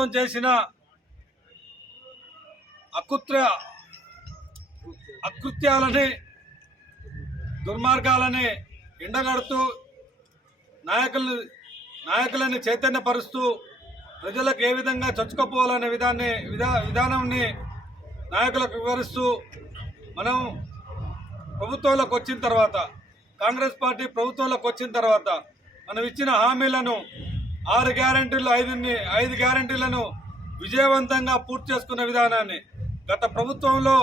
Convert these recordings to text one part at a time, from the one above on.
ప్రభుత్వం చేసిన అకృత్ర అకృత్యాలని దుర్మార్గాలని ఎండగడుతూ నాయకులు నాయకులని చైతన్యపరుస్తూ ప్రజలకు ఏ విధంగా చొచ్చుకపోవాలనే విధాన్ని విధా విధానాన్ని నాయకులకు వివరిస్తూ మనం ప్రభుత్వంలోకి వచ్చిన తర్వాత కాంగ్రెస్ పార్టీ ప్రభుత్వంలోకి వచ్చిన తర్వాత మనం ఇచ్చిన హామీలను ఆరు గ్యారంటీలు ఐదుని ఐదు గ్యారంటీలను విజయవంతంగా పూర్తి చేసుకున్న విధానాన్ని. గత ప్రభుత్వంలో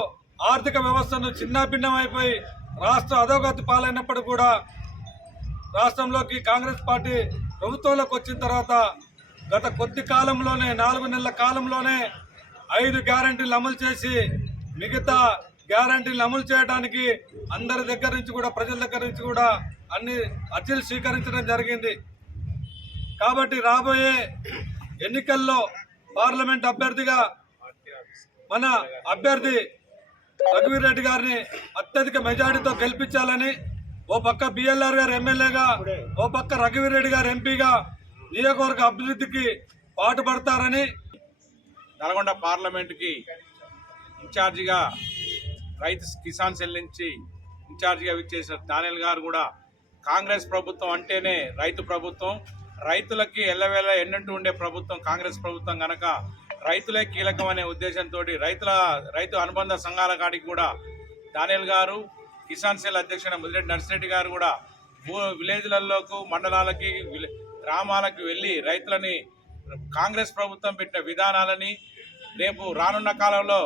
ఆర్థిక వ్యవస్థను చిన్నాభిన్నమైపోయి రాష్ట్ర అధోగతి పాలైనప్పుడు కూడా రాష్ట్రంలోకి కాంగ్రెస్ పార్టీ ప్రభుత్వంలోకి వచ్చిన తర్వాత గత కొద్ది కాలంలోనే నాలుగు నెలల కాలంలోనే ఐదు గ్యారంటీలు అమలు చేసి మిగతా గ్యారంటీలు అమలు చేయడానికి అందరి దగ్గర నుంచి కూడా ప్రజల దగ్గర నుంచి కూడా అన్ని అర్జీలు స్వీకరించడం జరిగింది. కాబట్టి రాబోయే ఎన్నికల్లో పార్లమెంట్ అభ్యర్థిగా మన అభ్యర్థి రఘువీర్ రెడ్డి గారిని అత్యధిక మెజార్టీతో గెలిపించాలని ఓ పక్క బిఎల్ఆర్ గారు ఎమ్మెల్యేగా ఓ పక్క రఘువీర్ రెడ్డి గారు ఎంపీగా నియోజకవర్గ అభివృద్ధికి పాటుపడతారని నల్గొండ పార్లమెంటుకి ఇన్ఛార్జిగా రైతు కిసాన్ సెల్ నుంచి ఇన్ఛార్జిగా విచ్చేసిన దానిల్ గారు కూడా కాంగ్రెస్ ప్రభుత్వం అంటేనే రైతు ప్రభుత్వం. రైతులకి ఎల్లవేళ ఎన్నంటూ ఉండే ప్రభుత్వం కాంగ్రెస్ ప్రభుత్వం కనుక రైతులే కీలకం అనే ఉద్దేశంతో రైతుల రైతు అనుబంధ సంఘాల కాడికి కూడా దానిల్ గారు కిసాన్ సెల్ అధ్యక్షుడు ముదిరెడ్డి నర్సిరెడ్డి గారు కూడా భూ- విలేజ్లలోకి మండలాలకి గ్రామాలకు వెళ్ళి రైతులని కాంగ్రెస్ ప్రభుత్వం పెట్టిన విధానాలని రేపు రానున్న కాలంలో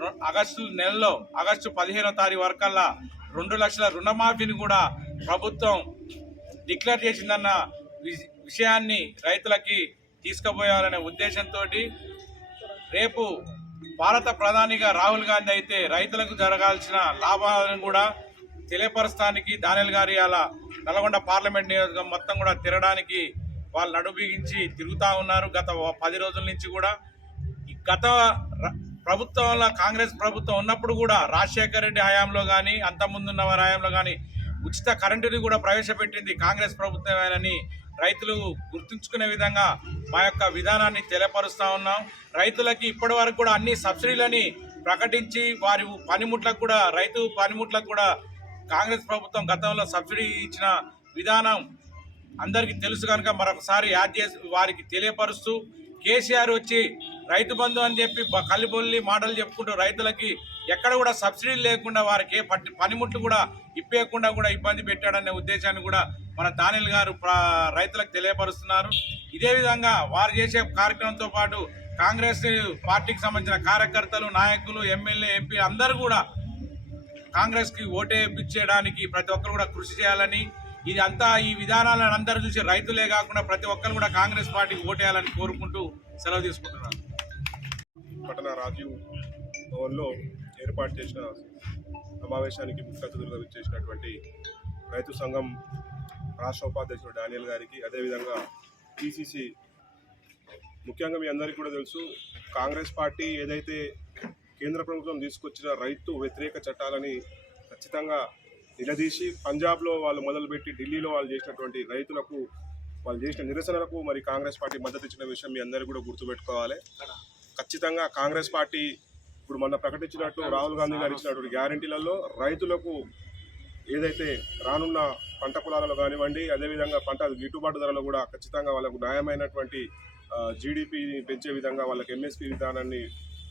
రు- ఆగస్టు నెలలో ఆగస్టు పదిహేనో తారీఖు వరకల్లా రెండు లక్షల రుణమాఫీని కూడా ప్రభుత్వం డిక్లేర్ చేసిందన్న వి- విషయాన్ని రైతులకి తీసుకుపోయాలనే ఉద్దేశంతో రేపు భారత ప్రధానిగా రాహుల్ గాంధీ అయితే రైతులకు జరగాల్సిన లాభాలను కూడా తెలియపరచడానికి దానిల్ గారి అలా నల్గొండ పార్లమెంట్ నియోజకవర్గం మొత్తం కూడా తిరగడానికి వాళ్ళు నడుబిగించి తిరుగుతూ ఉన్నారు. గత పది రోజుల నుంచి కూడా గత ప్రభుత్వంలో కాంగ్రెస్ ప్రభుత్వం ఉన్నప్పుడు కూడా రాజశేఖర రెడ్డి హయాంలో కానీ అంతకుముందున్న వారి హయాంలో కానీ ఉచిత కరెంటుని కూడా ప్రవేశపెట్టింది కాంగ్రెస్ ప్రభుత్వమేనని రైతులు గుర్తుంచుకునే విధంగా మా యొక్క విధానాన్ని తెలియపరుస్తా ఉన్నాం. రైతులకి ఇప్పటి వరకు కూడా అన్ని సబ్సిడీలని ప్రకటించి వారి పనిముట్లకు కూడా రైతు పనిముట్లకు కూడా కాంగ్రెస్ ప్రభుత్వం గతంలో సబ్సిడీ ఇచ్చిన విధానం అందరికీ తెలుసు కనుక మరొకసారి యాడ్ చేసి వారికి తెలియపరుస్తూ కేసీఆర్ వచ్చి రైతు బంధు అని చెప్పి బ- మాటలు చెప్పుకుంటూ రైతులకి ఎక్కడ కూడా సబ్సిడీ లేకుండా వారికి పట్టి పనిముట్లు కూడా ఇప్పేయకుండా కూడా ఇబ్బంది పెట్టాడనే ఉద్దేశాన్ని కూడా మన దానిల్ గారు రైతులకు తెలియపరుస్తున్నారు. ఇదే విధంగా వారు చేసే కార్యక్రమంతో పాటు కాంగ్రెస్ పార్టీకి సంబంధించిన కార్యకర్తలు నాయకులు ఎమ్మెల్యే ఎంపీ అందరూ కూడా కాంగ్రెస్కి ఓటే ఓటేపించడానికి ప్రతి ఒక్కరు కూడా కృషి చేయాలని ఇది అంతా ఈ విధానాలను అందరూ చూసి రైతులే కాకుండా ప్రతి ఒక్కరు కూడా కాంగ్రెస్ పార్టీకి ఓటేయాలని కోరుకుంటూ సెలవు తీసుకుంటున్నాను. పట్టణ రాజీవ్ భవన్లో ఏర్పాటు చేసిన సమావేశానికి ముఖ్య అతిథులుగా విచ్చేసినటువంటి రైతు సంఘం రాష్ట్ర ఉపాధ్యక్షుడు డానియల్ గారికి అదేవిధంగా పిసిసి ముఖ్యంగా మీ అందరికీ కూడా తెలుసు కాంగ్రెస్ పార్టీ ఏదైతే కేంద్ర ప్రభుత్వం తీసుకొచ్చిన రైతు వ్యతిరేక చట్టాలని ఖచ్చితంగా నిలదీసి పంజాబ్లో వాళ్ళు మొదలుపెట్టి ఢిల్లీలో వాళ్ళు చేసినటువంటి రైతులకు వాళ్ళు చేసిన నిరసనలకు మరి కాంగ్రెస్ పార్టీ మద్దతు ఇచ్చిన విషయం మీ అందరికీ కూడా గుర్తుపెట్టుకోవాలి. ఖచ్చితంగా కాంగ్రెస్ పార్టీ ఇప్పుడు మొన్న ప్రకటించినట్టు రాహుల్ గాంధీ గారు ఇచ్చినటువంటి గ్యారంటీలలో రైతులకు ఏదైతే రానున్న పంట పొలాలలో కానివ్వండి అదేవిధంగా పంట గిట్టుబాటు ధరలో కూడా ఖచ్చితంగా వాళ్ళకు న్యాయమైనటువంటి జీడిపిని పెంచే విధంగా వాళ్ళకి ఎంఎస్పీ విధానాన్ని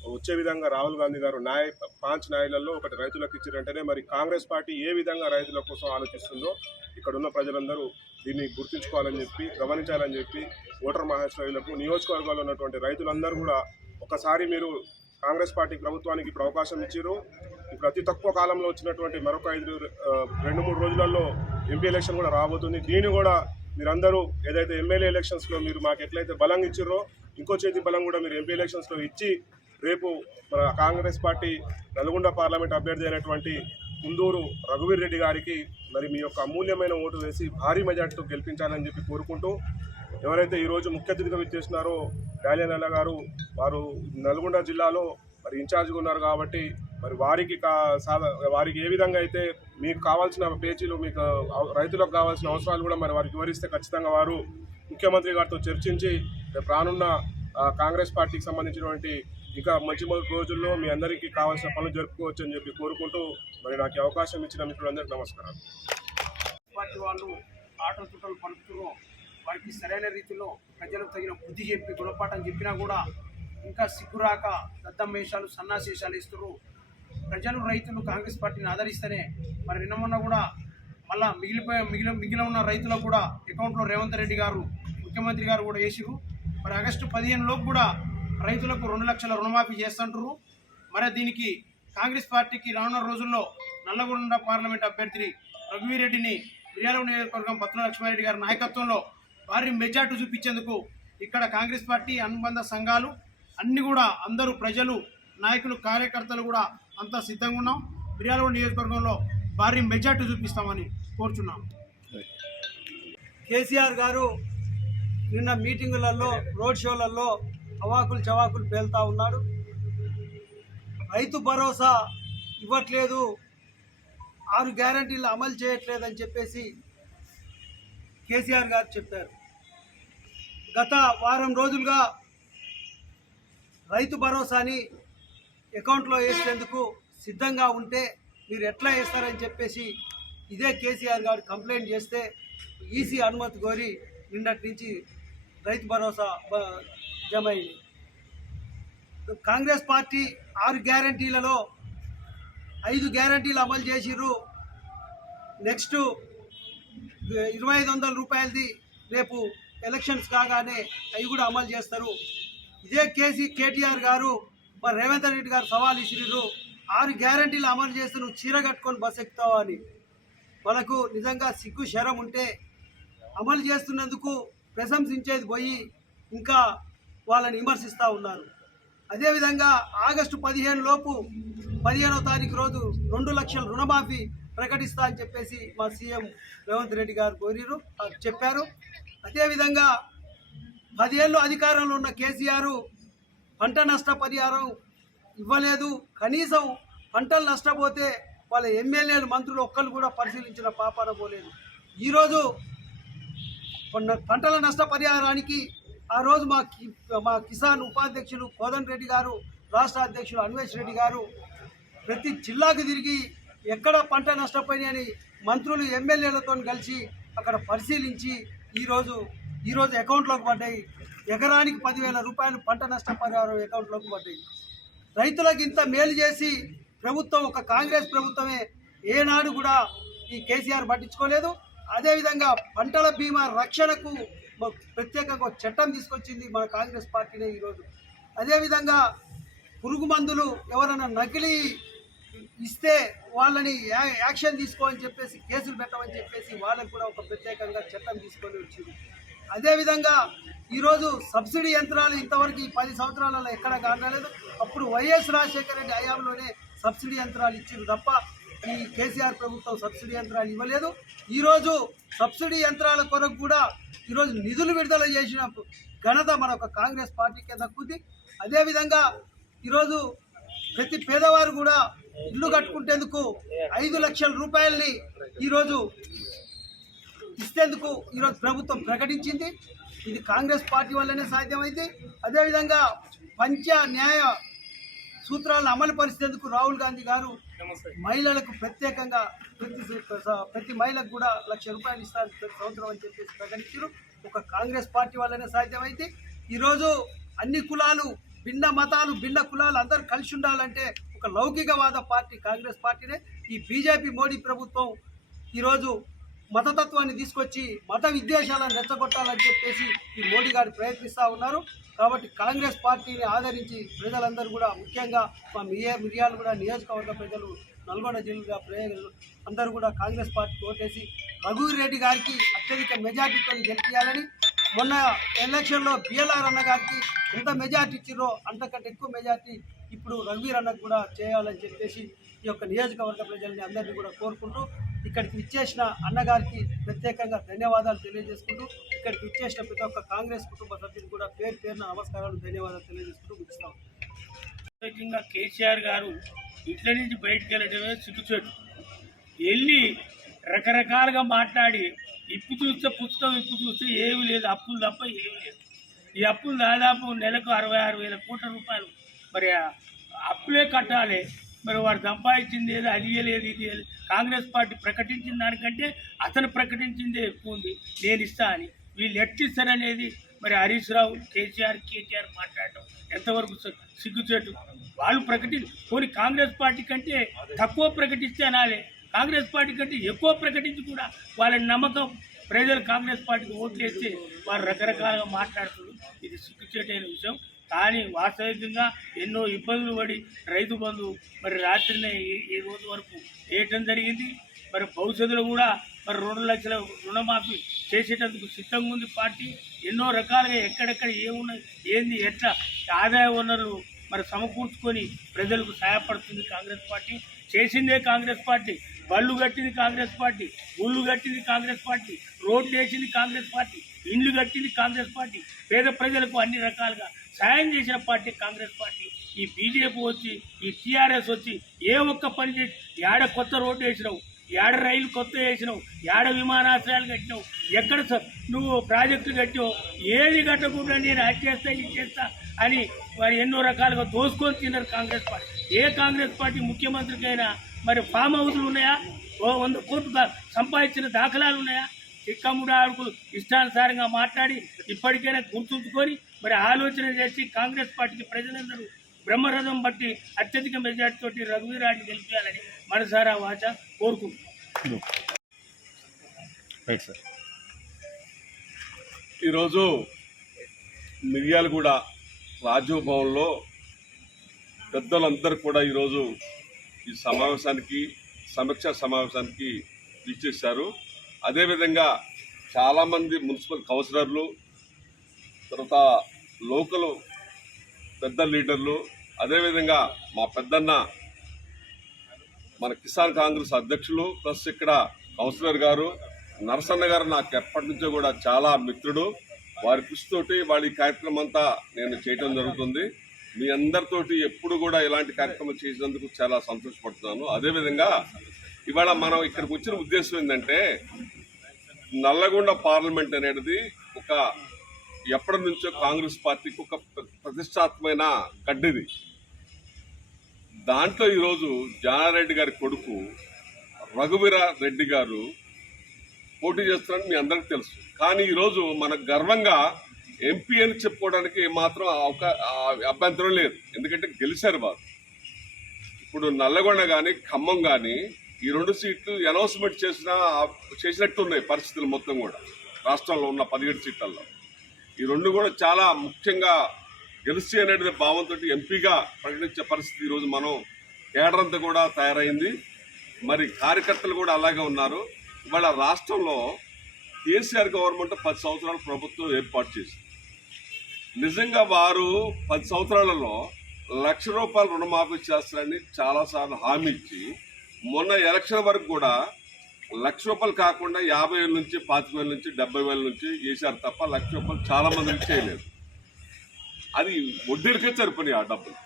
వచ్చే విధంగా రాహుల్ గాంధీ గారు న్యాయ పాంచ్ న్యాయాలలో ఒకటి రైతులకు ఇచ్చినట్టనే మరి కాంగ్రెస్ పార్టీ ఏ విధంగా రైతుల కోసం ఆలోచిస్తుందో ఇక్కడ ఉన్న ప్రజలందరూ దీన్ని గుర్తుంచుకోవాలని చెప్పి గమనించాలని చెప్పి ఓటర్ మహాశ్రయులకు నియోజకవర్గాల్లో ఉన్నటువంటి రైతులందరూ కూడా ఒకసారి మీరు కాంగ్రెస్ పార్టీ ప్రభుత్వానికి ఇప్పుడు అవకాశం ఇచ్చారు ఇప్పుడు అతి తక్కువ కాలంలో వచ్చినటువంటి మరొక ఐదు రెండు మూడు రోజులలో ఎంపీ ఎలక్షన్ కూడా రాబోతుంది. దీన్ని కూడా మీరందరూ ఏదైతే ఎమ్మెల్యే ఎలక్షన్స్లో మీరు మాకు ఎట్లయితే బలం ఇచ్చిర్రో ఇంకో చేతి బలం కూడా మీరు ఎంపీ ఎలక్షన్స్లో ఇచ్చి రేపు మన కాంగ్రెస్ పార్టీ నల్గొండ పార్లమెంట్ అభ్యర్థి అయినటువంటి కుందూరు రఘువీర్ రెడ్డి గారికి మరి మీ యొక్క అమూల్యమైన ఓటు వేసి భారీ మెజార్టీతో గెలిపించాలని చెప్పి కోరుకుంటూ ఎవరైతే ఈరోజు ముఖ్య అతిథిగా విచ్చేసినారో డాలియన్ అన్న గారు వారు నల్గొండ జిల్లాలో మరి ఇన్ఛార్జ్గా ఉన్నారు కాబట్టి మరి వారికి కా సాధ వారికి ఏ విధంగా అయితే మీకు కావాల్సిన పేజీలు మీకు రైతులకు కావాల్సిన అవసరాలు కూడా మరి వారికి వివరిస్తే ఖచ్చితంగా వారు ముఖ్యమంత్రి గారితో చర్చించి రేపు రానున్న కాంగ్రెస్ పార్టీకి సంబంధించినటువంటి ఇంకా మంచి మొదటి రోజుల్లో మీ అందరికీ కావాల్సిన పనులు జరుపుకోవచ్చు అని చెప్పి కోరుకుంటూ మరి నాకు అవకాశం ఇచ్చిన మిత్రులందరికీ నమస్కారం పార్టీ వాళ్ళు ఆటో చుట్టాలు పంపుతున్నాం వారికి సరైన రీతిలో ప్రజలకు తగిన బుద్ధి చెప్పి గుణపాఠం చెప్పినా కూడా ఇంకా సిగ్గురాక దద్దమ్మేషాలు సన్నాశేషాలు ఇస్తారు ప్రజలు రైతులు కాంగ్రెస్ పార్టీని ఆదరిస్తేనే మరి నిన్న కూడా మళ్ళా మిగిలిపోయే మిగిలి మిగిలి ఉన్న రైతులకు కూడా అకౌంట్లో రేవంత్ రెడ్డి గారు ముఖ్యమంత్రి గారు కూడా వేసిరు మరి ఆగస్టు పదిహేనులోపు కూడా రైతులకు రెండు లక్షల రుణమాఫీ చేస్తుంటారు. మరి దీనికి కాంగ్రెస్ పార్టీకి రానున్న రోజుల్లో నల్లగొండ పార్లమెంట్ అభ్యర్థిని రఘువీరెడ్డిని మిర్యాల నియోజకవర్గం పత్ర లక్ష్మారెడ్డి గారి నాయకత్వంలో భారీ మెజార్టీ చూపించేందుకు ఇక్కడ కాంగ్రెస్ పార్టీ అనుబంధ సంఘాలు అన్ని కూడా అందరూ ప్రజలు నాయకులు కార్యకర్తలు కూడా అంతా సిద్ధంగా ఉన్నాం. మిర్యాలగూడ నియోజకవర్గంలో భారీ మెజార్టీ చూపిస్తామని కోరుచున్నాం. కేసీఆర్ గారు నిన్న మీటింగులలో రోడ్ షోలలో అవాకులు చవాకులు పేలుతా ఉన్నాడు. రైతు భరోసా ఇవ్వట్లేదు. ఆరు గ్యారంటీలు అమలు చేయట్లేదని చెప్పేసి కేసీఆర్ గారు చెప్పారు. గత వారం రోజులుగా రైతు భరోసాని అకౌంట్లో వేసేందుకు సిద్ధంగా ఉంటే మీరు ఎట్లా వేస్తారని చెప్పేసి ఇదే కేసీఆర్ గారు కంప్లైంట్ చేస్తే ఈసీ అనుమతి కోరి నిన్నటి నుంచి రైతు భరోసా బ- జమ అయింది కాంగ్రెస్ పార్టీ ఆరు గ్యారంటీలలో ఐదు గ్యారంటీలు అమలు చేసిర్రు. నెక్స్ట్ ఇరవై ఐదు వందల రూపాయలది రేపు ఎలక్షన్స్ కాగానే అవి కూడా అమలు చేస్తారు. ఇదే కేసీ కేటీఆర్ గారు మరి రేవంత్ రెడ్డి గారు సవాల్ ఇచ్చినారు ఆరు గ్యారంటీలు అమలు చేస్తే నువ్వు చీర కట్టుకొని బస్ ఎక్కుతావా అని. మనకు నిజంగా సిగ్గు శరం ఉంటే అమలు చేస్తున్నందుకు ప్రశంసించేది పోయి ఇంకా వాళ్ళని విమర్శిస్తూ ఉన్నారు. అదేవిధంగా ఆగస్టు పదిహేను లోపు పదిహేనో తారీఖు రోజు రెండు లక్షల రుణమాఫీ ప్రకటిస్తా అని చెప్పేసి మా సీఎం రేవంత్ రెడ్డి గారు కోరిరు చెప్పారు. అదేవిధంగా పదేళ్ళు అధికారంలో ఉన్న కేసీఆర్ పంట నష్ట పరిహారం ఇవ్వలేదు. కనీసం పంటలు నష్టపోతే వాళ్ళ ఎమ్మెల్యేలు మంత్రులు ఒక్కరు కూడా పరిశీలించిన పాపాన పోలేదు. ఈరోజు పంటల నష్ట పరిహారానికి ఆ రోజు మా మా కిసాన్ ఉపాధ్యక్షులు కోదండ రెడ్డి గారు రాష్ట్ర అధ్యక్షులు అన్వేష్ రెడ్డి గారు ప్రతి జిల్లాకు తిరిగి ఎక్కడ పంట నష్టపోయినాయని మంత్రులు ఎమ్మెల్యేలతో కలిసి అక్కడ పరిశీలించి ఈరోజు ఈరోజు అకౌంట్లోకి పడ్డాయి. ఎకరానికి పదివేల రూపాయలు పంట నష్టపరిహారం అకౌంట్లోకి పడ్డాయి. రైతులకు ఇంత మేలు చేసి ప్రభుత్వం ఒక కాంగ్రెస్ ప్రభుత్వమే ఏనాడు కూడా ఈ కేసీఆర్ పట్టించుకోలేదు. అదేవిధంగా పంటల బీమా రక్షణకు ప్రత్యేకంగా చట్టం తీసుకొచ్చింది మన కాంగ్రెస్ పార్టీనే ఈరోజు. అదేవిధంగా పురుగు మందులు ఎవరైనా నకిలీ ఇస్తే వాళ్ళని యా- యాక్షన్ తీసుకోమని చెప్పేసి కేసులు పెట్టమని చెప్పేసి వాళ్ళకు కూడా ఒక ప్రత్యేకంగా చట్టం తీసుకొని వచ్చింది. అదేవిధంగా ఈరోజు సబ్సిడీ యంత్రాలు ఇంతవరకు ఈ పది సంవత్సరాలలో ఎక్కడ కానలేదు. అప్పుడు వైఎస్ రాజశేఖర రెడ్డి హయాంలోనే సబ్సిడీ యంత్రాలు ఇచ్చారు తప్ప ఈ కేసీఆర్ ప్రభుత్వం సబ్సిడీ యంత్రాలు ఇవ్వలేదు. ఈరోజు సబ్సిడీ యంత్రాల కొరకు కూడా ఈరోజు నిధులు విడుదల చేసిన ఘనత మన ఒక కాంగ్రెస్ పార్టీకే దక్కుద్ది అదేవిధంగా ఈరోజు ప్రతి పేదవారు కూడా ఇల్లు కట్టుకుంటేందుకు ఐదు లక్షల రూపాయల్ని ఈరోజు ఇస్తేందుకు ఈరోజు ప్రభుత్వం ప్రకటించింది. ఇది కాంగ్రెస్ పార్టీ వల్లనే సాధ్యమైంది. అదేవిధంగా పంచ న్యాయ సూత్రాలను అమలు పరిచేందుకు రాహుల్ గాంధీ గారు మహిళలకు ప్రత్యేకంగా ప్రతి ప్రతి మహిళకు కూడా లక్ష రూపాయలు ఇస్తారు ప్రతి సంవత్సరం అని చెప్పేసి ప్రకటించారు. ఒక కాంగ్రెస్ పార్టీ వల్లనే సాధ్యమైంది. ఈరోజు అన్ని కులాలు భిన్న మతాలు భిన్న కులాలు అందరూ కలిసి ఉండాలంటే ఒక లౌకికవాద పార్టీ కాంగ్రెస్ పార్టీనే. ఈ బీజేపీ మోడీ ప్రభుత్వం ఈరోజు మతతత్వాన్ని తీసుకొచ్చి మత విద్వేషాలను రెచ్చగొట్టాలని చెప్పేసి ఈ మోడీ గారు ప్రయత్నిస్తూ ఉన్నారు. కాబట్టి కాంగ్రెస్ పార్టీని ఆదరించి ప్రజలందరూ కూడా ముఖ్యంగా మా మియా మిరియాలు కూడా నియోజకవర్గ ప్రజలు నల్గొండ జిల్లా ప్రజలు అందరూ కూడా కాంగ్రెస్ పార్టీకి ఓటేసి రఘువీర్ రెడ్డి గారికి అత్యధిక మెజార్టీతో గెలిపించాలని మొన్న ఎలక్షన్లో బిఎల్ఆర్ అన్న గారికి ఎంత మెజార్టీ ఇచ్చిరో అంతకంటే ఎక్కువ మెజార్టీ ఇప్పుడు రఘువీర్ అన్నకు కూడా చేయాలని చెప్పేసి ఈ యొక్క నియోజకవర్గ ప్రజల్ని అందరినీ కూడా కోరుకుంటూ ఇక్కడికి ఇచ్చేసిన అన్నగారికి ప్రత్యేకంగా ధన్యవాదాలు తెలియజేసుకుంటూ ఇక్కడికి ఇచ్చేసిన ప్రతి ఒక్క కాంగ్రెస్ కుటుంబ సభ్యులు కూడా పేరు పేరున నమస్కారాలు ధన్యవాదాలు తెలియజేసుకుంటూ ముగిస్తాం. ప్రత్యేకంగా కేసీఆర్ గారు ఇట్ల నుంచి బయటకు వెళ్ళడమే సిగ్గుచేటు. వెళ్ళి రకరకాలుగా మాట్లాడి ఇప్పు చూస్తే పుస్తకం ఇప్పు చూస్తే ఏమి లేదు. అప్పులు తప్ప ఏమి లేదు. ఈ అప్పులు దాదాపు నెలకు అరవై ఆరు వేల కోట్ల రూపాయలు. మరి అప్పులే కట్టాలి. మరి వాడు సంపాదించింది ఏదో అది లేదు ఇది కాంగ్రెస్ పార్టీ ప్రకటించిన దానికంటే అతను ప్రకటించిందే ఎక్కువ ఉంది. నేను ఇస్తా అని. వీళ్ళు ఎట్టిస్తారనేది మరి హరీష్ రావు కేసీఆర్ కేటీఆర్ మాట్లాడటం ఎంతవరకు సిగ్గుచేటు? వాళ్ళు ప్రకటి పోనీ కాంగ్రెస్ పార్టీ కంటే తక్కువ ప్రకటిస్తే అనాలి. కాంగ్రెస్ పార్టీ కంటే ఎక్కువ ప్రకటించి కూడా వాళ్ళ నమ్మకం ప్రజలు కాంగ్రెస్ పార్టీకి ఓట్లు వేస్తే వారు రకరకాలుగా మాట్లాడుతున్నారు. ఇది సిగ్గుచేటైన విషయం. కానీ వాస్తవికంగా ఎన్నో ఇబ్బందులు పడి రైతు బంధు మరి రాత్రినే ఈ రోజు వరకు వేయటం జరిగింది. మరి భవిష్యత్తులో కూడా మరి రెండు లక్షల రుణమాఫీ చేసేటందుకు సిద్ధంగా ఉంది పార్టీ. ఎన్నో రకాలుగా ఎక్కడెక్కడ ఏమున్నాయి ఏంది ఎట్లా ఆదాయ వనరులు మరి సమకూర్చుకొని ప్రజలకు సహాయపడుతుంది కాంగ్రెస్ పార్టీ. చేసిందే కాంగ్రెస్ పార్టీ. బళ్ళు కట్టింది కాంగ్రెస్ పార్టీ గుళ్ళు కట్టింది కాంగ్రెస్ పార్టీ రోడ్లు వేసింది కాంగ్రెస్ పార్టీ ఇండ్లు కట్టింది కాంగ్రెస్ పార్టీ పేద ప్రజలకు అన్ని రకాలుగా సాయం చేసిన పార్టీ కాంగ్రెస్ పార్టీ. ఈ బీజేపీ వచ్చి ఈ టీఆర్ఎస్ వచ్చి ఏ ఒక్క పని చేసి ఏడ కొత్త రోడ్డు వేసినావు ఏడ రైలు కొత్త వేసినావు ఏడ విమానాశ్రయాలు కట్టినావు ఎక్కడ స- నువ్వు ప్రాజెక్టులు కట్టావు ఏది కట్టకుండా నేను అది చేస్తా ఇది చేస్తా అని వారు ఎన్నో రకాలుగా దోసుకొని తిన్నారు కాంగ్రెస్ పార్టీ. ఏ కాంగ్రెస్ పార్టీ ముఖ్యమంత్రికైనా మరి ఫామ్ హౌస్లు ఉన్నాయా? ఓ వంద కోట్లు సంపాదించిన దాఖలాలు ఉన్నాయా? చిక్కముడు ఆడుకులు ఇష్టానుసారంగా మాట్లాడి ఇప్పటికైనా గుర్తుంచుకొని మరి ఆలోచన చేసి కాంగ్రెస్ పార్టీకి ప్రజలందరూ బ్రహ్మరథం బట్టి అత్యధిక మెజార్టీ తోటి రఘువీరాన్ని గెలిపించాలని మనసారా వాచ కోరుకుంటున్నాం. రైట్ సార్ ఈరోజు మిర్యాలగూడ రాజీవ్ భవన్లో పెద్దలందరూ కూడా ఈరోజు ఈ సమావేశానికి సమీక్ష సమావేశానికి ఇచ్చేశారు అదేవిధంగా చాలామంది మున్సిపల్ కౌన్సిలర్లు తర్వాత లోకల్ పెద్ద లీడర్లు అదేవిధంగా మా పెద్దన్న మన కిసాన్ కాంగ్రెస్ అధ్యక్షులు ప్లస్ ఇక్కడ కౌన్సిలర్ గారు నరసన్న గారు నాకు ఎప్పటి నుంచో కూడా చాలా మిత్రుడు. వారి కృషితోటి వాళ్ళ కార్యక్రమం అంతా నేను చేయటం జరుగుతుంది. మీ అందరితోటి ఎప్పుడు కూడా ఇలాంటి కార్యక్రమం చేసినందుకు చాలా సంతోషపడుతున్నాను. అదేవిధంగా ఇవాళ మనం ఇక్కడికి వచ్చిన ఉద్దేశం ఏంటంటే నల్లగొండ పార్లమెంట్ అనేది ఒక ఎప్పటి నుంచో కాంగ్రెస్ పార్టీకి ఒక ప్రతిష్టాత్మైన గడ్డిది. దాంట్లో ఈరోజు జానారెడ్డి గారి కొడుకు రఘువీర రెడ్డి గారు పోటీ చేస్తున్నారని మీ అందరికీ తెలుసు. కానీ ఈరోజు మనకు గర్వంగా ఎంపీ అని చెప్పుకోవడానికి మాత్రం అభ్యంతరం లేదు. ఎందుకంటే గెలిచారు వారు. ఇప్పుడు నల్లగొండ కానీ ఖమ్మం కానీ ఈ రెండు సీట్లు అనౌన్స్మెంట్ చేసిన చేసినట్టు ఉన్నాయి పరిస్థితులు మొత్తం కూడా. రాష్ట్రంలో ఉన్న పదిహేడు సీట్లలో. ఈ రెండు కూడా చాలా ముఖ్యంగా గెలిచి అనేది భావంతో ఎంపీగా ప్రకటించే పరిస్థితి ఈరోజు మనం కేడరంతా కూడా తయారైంది. మరి కార్యకర్తలు కూడా అలాగే ఉన్నారు. ఇవాళ రాష్ట్రంలో కేసీఆర్ గవర్నమెంట్ పది సంవత్సరాల ప్రభుత్వం ఏర్పాటు చేసింది. నిజంగా వారు పది సంవత్సరాలలో లక్ష రూపాయలు రుణమాఫీ చేస్తారని చాలాసార్లు హామీ ఇచ్చి మొన్న ఎలక్షన్ వరకు కూడా లక్ష రూపాయలు కాకుండా యాభై వేల నుంచి పాతిక వేల నుంచి డెబ్బై వేల నుంచి వేశారు తప్ప లక్ష రూపాయలు చాలా మందికి చేయలేదు అది వడ్డీలకే సరిపోయినాయి ఆ డబ్బులు.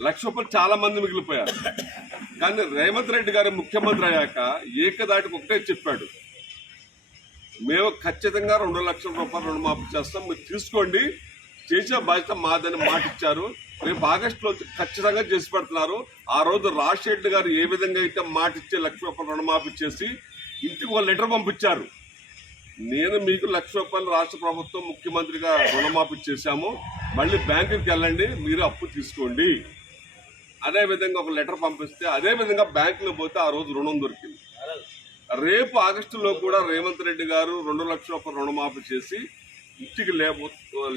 లక్ష రూపాయలు చాలా మంది మిగిలిపోయారు. కానీ రేవంత్ రెడ్డి గారు ముఖ్యమంత్రి అయ్యాక ఏకదాటికి ఒకటే చెప్పాడు. మేము ఖచ్చితంగా రెండు లక్షల రూపాయలు రుణమాఫీ చేస్తాం. మీరు తీసుకోండి. చేసే బాధ్యత మాదని మాట ఇచ్చారు. రేపు ఆగస్టులో ఖచ్చితంగా చేసి పెడుతున్నారు. ఆ రోజు రాజశేఖర్ గారు ఏ విధంగా అయితే మాట ఇచ్చే లక్ష రూపాయలు రుణమాఫీ చేసి ఇంటికి ఒక లెటర్ పంపించారు. నేను మీకు లక్ష రూపాయలు రాష్ట్ర ప్రభుత్వం ముఖ్యమంత్రిగా రుణమాఫీ చేశాము. మళ్ళీ బ్యాంకుకి వెళ్ళండి. మీరు అప్పు తీసుకోండి. అదే విధంగా ఒక లెటర్ పంపిస్తే అదే విధంగా బ్యాంకులో పోతే ఆ రోజు రుణం దొరికింది. రేపు ఆగస్టులో కూడా రేవంత్ రెడ్డి గారు రెండు లక్షల రూపాయలు రుణమాఫీ చేసి ఇంటికి లే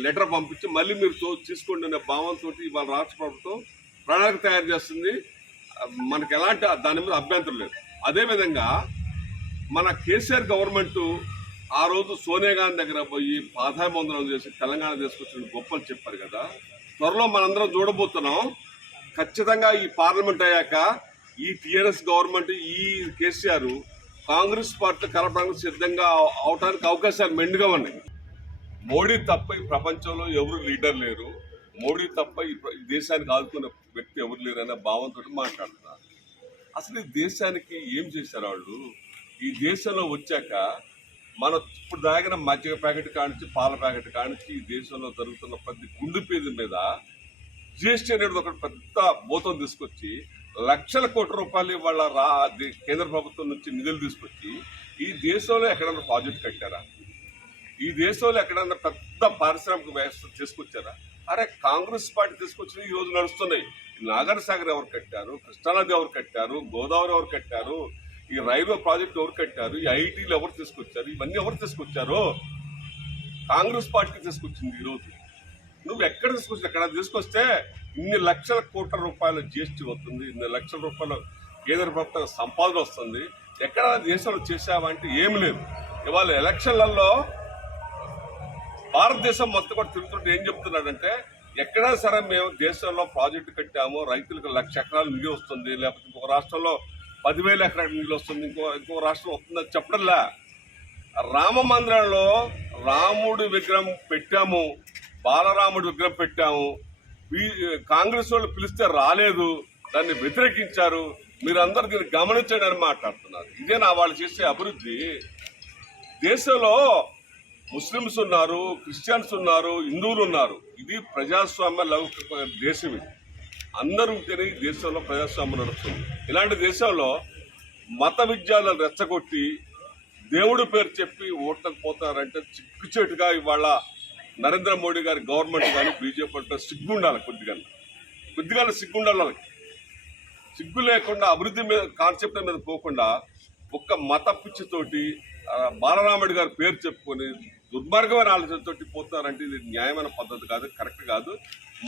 లెటర్ పంపించి మళ్ళీ మీరు తో- తీసుకోండి అనే భావంతో ఇవాళ రాష్ట్ర ప్రభుత్వం ప్రణాళిక తయారు చేస్తుంది. మనకు ఎలాంటి దాని మీద అభ్యంతరం లేదు. అదేవిధంగా మన కేసీఆర్ గవర్నమెంట్ ఆ రోజు సోనియా గాంధీ దగ్గర పోయి పాదాభివందనం చేసి తెలంగాణ తీసుకొచ్చిన గొప్పలు చెప్పారు కదా. త్వరలో మనందరం చూడబోతున్నాం. ఖచ్చితంగా ఈ పార్లమెంట్ అయ్యాక ఈ టీఆర్ఎస్ గవర్నమెంట్ ఈ కేసీఆర్ కాంగ్రెస్ పార్టీ కలపడానికి సిద్ధంగా అవటానికి అవకాశాలు మెండుగా ఉన్నాయి. మోడీ తప్ప ఈ ప్రపంచంలో ఎవరు లీడర్ లేరు. మోడీ తప్ప ఈ దేశానికి ఆదుకున్న వ్యక్తి ఎవరు లేరు అనే భావంతో మాట్లాడుతున్నారు. అసలు ఈ దేశానికి ఏం చేశారు వాళ్ళు? ఈ దేశంలో వచ్చాక మన ఇప్పుడు తాగిన మజ్జిగ ప్యాకెట్ కానించి పాల ప్యాకెట్ కానించి ఈ దేశంలో జరుగుతున్న ప్రతి గుండు పేద మీద జిఎస్టీ అనేది ఒక పెద్ద భూతం తీసుకొచ్చి లక్షల కోట్ల రూపాయలు వాళ్ళ రా కేంద్ర ప్రభుత్వం నుంచి నిధులు తీసుకొచ్చి ఈ దేశంలో ఎక్కడన్నా ప్రాజెక్ట్ కట్టారా? ఈ దేశంలో ఎక్కడన్నా పెద్ద పారిశ్రామిక వ్యవస్థ తీసుకొచ్చారా? అరే కాంగ్రెస్ పార్టీ తీసుకొచ్చిన ఈ రోజు నడుస్తున్నాయి. నాగర్ సాగర్ ఎవరు కట్టారు? కృష్ణానది ఎవరు కట్టారు? గోదావరి ఎవరు కట్టారు? ఈ రైల్వే ప్రాజెక్ట్ ఎవరు కట్టారు? ఈ ఐటీలు ఎవరు తీసుకొచ్చారు? ఇవన్నీ ఎవరు తీసుకొచ్చారు? కాంగ్రెస్ పార్టీ తీసుకొచ్చింది ఈ రోజు. నువ్వు ఎక్కడ తీసుకొచ్చి ఎక్కడ తీసుకొస్తే ఇన్ని లక్షల కోట్ల రూపాయల జిఎస్టీ వస్తుంది ఇన్ని లక్షల రూపాయల కేంద్ర ప్రభుత్వం సంపాదన వస్తుంది. ఎక్కడ దేశంలో చేశామంటే ఏమి లేదు. ఇవాళ ఎలక్షన్లలో భారతదేశం మొత్తం కూడా తిరుగుతుంటే ఏం చెప్తున్నాడంటే ఎక్కడా సరే మేము దేశంలో ప్రాజెక్టు కట్టాము రైతులకు లక్ష ఎకరాలు నిధి వస్తుంది లేకపోతే ఇంకొక రాష్ట్రంలో పదివేల ఎకరాల నిధులు వస్తుంది ఇంకో ఇంకో రాష్ట్రం వస్తుందని చెప్పడంలా. రామ మందిరంలో రాముడి విగ్రహం పెట్టాము బాలరాముడి విగ్రహం పెట్టాము కాంగ్రెస్ వాళ్ళు పిలిస్తే రాలేదు దాన్ని వ్యతిరేకించారు మీరందరూ దీన్ని గమనించండి అని మాట్లాడుతున్నారు. ఇదే నా వాళ్ళు చేసే అభివృద్ధి. దేశంలో ముస్లిమ్స్ ఉన్నారు క్రిస్టియన్స్ ఉన్నారు హిందువులు ఉన్నారు. ఇది ప్రజాస్వామ్య లౌకిక దేశం ఇది. అందరూ ఉంటేనే ఈ దేశంలో ప్రజాస్వామ్యం నడుస్తుంది. ఇలాంటి దేశంలో మత విద్యాలను రెచ్చగొట్టి దేవుడి పేరు చెప్పి ఓట్లకు పోతారంటే చిక్కుచేటుగా ఇవాళ నరేంద్ర మోడీ గారి గవర్నమెంట్ కానీ బీజేపీ అంటే సిగ్గు ఉండాలి కొద్దిగా. కొద్దిగా సిగ్గు ఉండాలి వాళ్ళకి. సిగ్గు లేకుండా అభివృద్ధి మీద కాన్సెప్ట్ మీద పోకుండా ఒక్క మత పిచ్చితోటి బాలరాముడి గారి పేరు చెప్పుకొని దుర్మార్గమైన ఆలోచనతోటి పోతారంటే ఇది న్యాయమైన పద్ధతి కాదు కరెక్ట్ కాదు.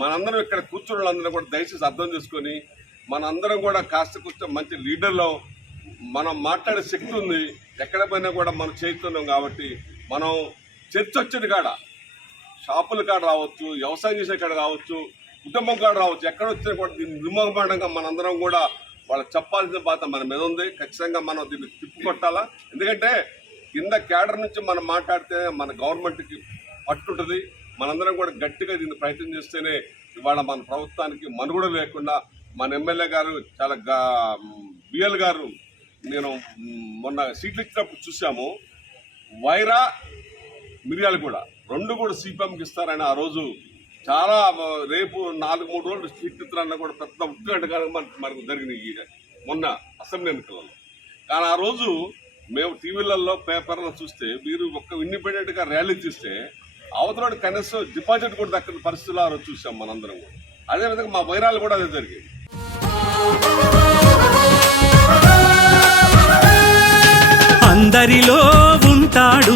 మనందరం ఇక్కడ కూర్చున్న కూడా దయచేసి అర్థం చేసుకొని మనందరం కూడా కాస్త కూర్చో మంచి లీడర్లో మనం మాట్లాడే శక్తి ఉంది. ఎక్కడ పోయినా కూడా మనం చేస్తున్నాం కాబట్టి మనం చర్చ వచ్చింది కాడ. షాపుల కాడ రావచ్చు వ్యవసాయం చేసే కాడ రావచ్చు కుటుంబం కాడ రావచ్చు ఎక్కడ వచ్చినా కూడా దీన్ని నిర్మూలపడంగా మనందరం కూడా వాళ్ళకి చెప్పాల్సిన బాధ మన మీద ఉంది. ఖచ్చితంగా మనం దీన్ని తిప్పుకొట్టాలా? ఎందుకంటే కింద కేడర్ నుంచి మనం మాట్లాడితే మన గవర్నమెంట్కి పట్టుంటుంది. మనందరం కూడా గట్టిగా దీన్ని ప్రయత్నం చేస్తేనే ఇవాళ మన ప్రభుత్వానికి మనుగడ లేకుండా మన ఎమ్మెల్యే గారు చాలా బిఎల్ గారు నేను మొన్న సీట్లు ఇచ్చినప్పుడు చూసాము. వైరా మిరియాలు కూడా రెండు కూడా సిపిఎంకి ఇస్తారని ఆ రోజు చాలా రేపు నాలుగు మూడు రోజులు సీట్లు కూడా పెద్ద ఉట్టుగడ్డగా మనకు జరిగినాయి ఈ మొన్న అసెంబ్లీ ఎన్నికలలో. కానీ ఆ రోజు మేము టీవీలలో పేపర్లో చూస్తే మీరు ఒక్క ఇండిపెండెంట్గా ర్యాలీ తీస్తే అవతల కనీసం డిపాజిట్ కూడా దక్కని పరిస్థితులు ఆ రోజు చూసాం మనందరం కూడా. అదేవిధంగా మా వైరాలు కూడా అదే జరిగింది అందరిలో ఉంటాడు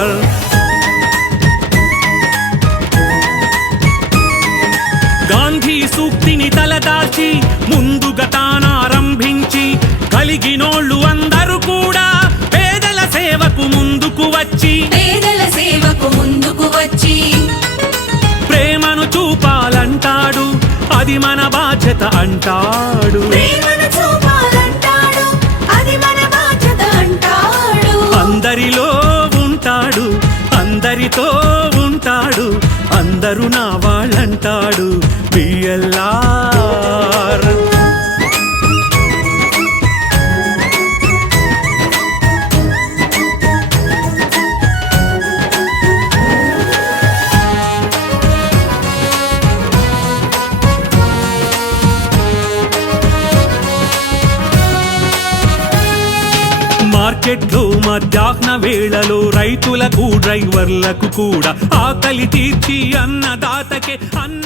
అది మన బాధ్యత అంటాడు. అందరిలో ఉంటాడు అందరితో ఉంటాడు అందరూ నా వాళ్ళంటాడు. బిఎల్ఆర్ మధ్యాహ్న వేళలో రైతులకు డ్రైవర్లకు కూడా ఆకలి తీర్చి అన్నదాతకే అన్న